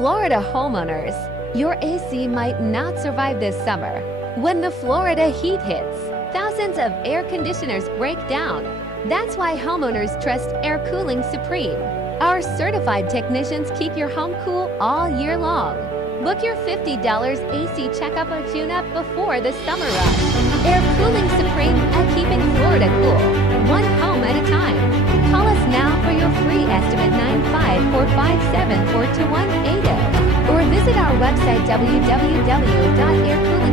Florida homeowners, your AC might not survive this summer. When the Florida heat hits, thousands of air conditioners break down. That's why homeowners trust Air Cooling Supreme. Our certified technicians keep your home cool all year long. Book your $50 AC checkup or tune-up before the summer rush. Air Cooling Supreme at keeping Florida cool, one home at a time. Call us now for your free estimate 95457-42180 or visit our website www.aircooling.com.